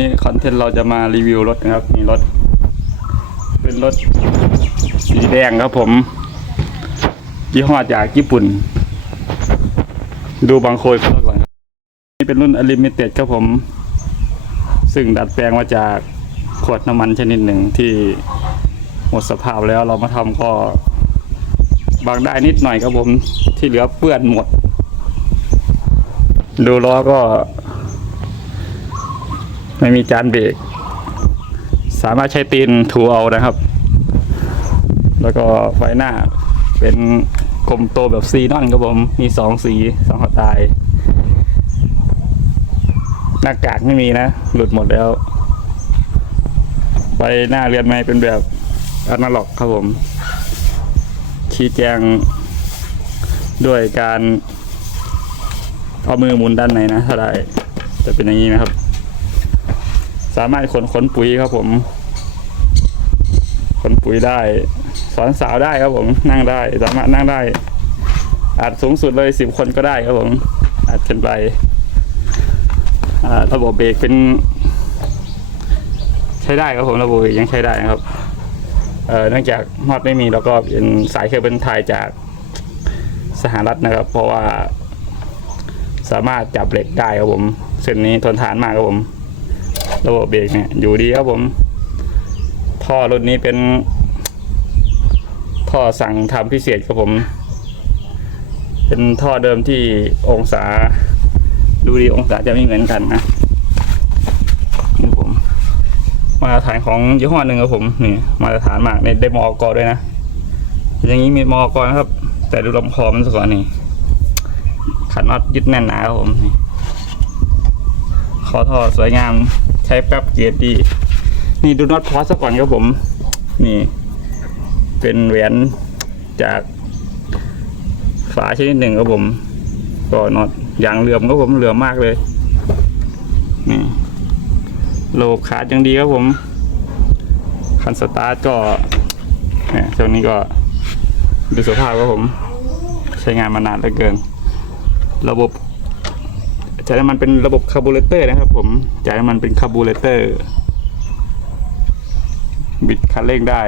นี่คอนเทนต์เราจะมารีวิวรถนะครับมีรถ เป็นรถสีแดงครับผมยี่ห้อจากญี่ปุ่น ดูบางโคยก่อนนี่เป็นรุ่นอลิมิเต็ดครับผม ซึ่งดัดแปลงมาจากขวดน้ำมันชนิดหนึ่งที่หมดสภาพแล้วเรามาทำก็ บางได้นิดหน่อยครับผมที่เหลือเปื้อนหมด ดูล้อก็ ไม่มีจานเบรกสามารถใช้ตีนถูเอานะครับ แล้วก็ไฟหน้าเป็นกลมโตแบบซีนอนครับผมมีสองสีสองหัวตายหน้ากากไม่มีนะ หลุดหมดแล้วไฟหน้าเรือนไม้เป็นแบบอนาล็อกครับผม ชี้แจงด้วยการเอามือหมุนด้านในนะถ้าได้จะเป็นอย่างนี้นะครับ สามารถขนขนปุ๋ยครับผมขนปุ๋ยได้ สอนสาวได้ครับผมนั่งได้ สามารถนั่งได้อาจสูงสุดเลยสิบคนก็ได้ครับผมอาจขึ้นไประบบเบรกเป็น ใช้ได้ครับผมระบบเบรกยังใช้ได้ครับเนื่องจากฮอตไม่มีแล้วก็เป็นสายเคเบิลไทยจากสหรัฐนะครับ เพราะว่าสามารถจับเหล็กได้ครับผมเส้นนี้ทนทานมากครับผม ระบบเบรกเนี่ยอยู่ดีครับผม ท่อรุ่นนี้เป็น ท่อสั่งทำพิเศษครับผม เป็นท่อเดิมที่องศา ดูดีองศาจะไม่เหมือนกันนะนี่ผม มาตรฐานของยี่ห้อหนึ่งครับผมนี่มาตรฐานมากในได้มอกอด้วยนะอย่างนี้มีมอกอนะครับ แต่ดูลำคอมันสก่อนนี่ขันน็อตยึดแน่นหนาครับผมนี่ อทอสวยงาม ใช้แป๊บเกียร์ดี นี่ดูน็อตพอสก่อนครับผม นี่ เป็นแหวนจากฝาชนิดหนึ่งครับผมก็น็อตอย่างเหลื่อมครับผมเหลื่อมมากเลย นี่โลบขาดยังดีครับผมคันสตาร์ทก็เนี่ยช่วงนี้ก็ดูสภาพครับผม ใช้งานมานานเหลือเกิน ระบบ จ่ายน้ำมันเป็นระบบคาร์บูเรเตอร์นะครับ ผมจ่ายน้ำมันเป็นคาร์บูเรเตอร์บิดคันเร่งได้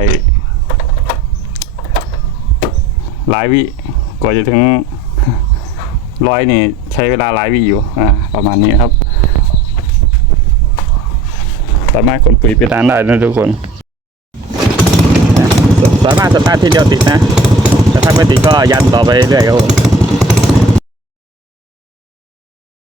หลายวิกว่าจะถึงร้อยนี่ใช้เวลาหลายวิอยู่อ่าประมาณนี้ครับ สามารถขนปุ๋ยไปด้านได้นะทุกคนสามารถสตาร์ทที่เดียวติดนะแต่ถ้าไม่ติดก็ยันต่อไปเรื่อยครับผม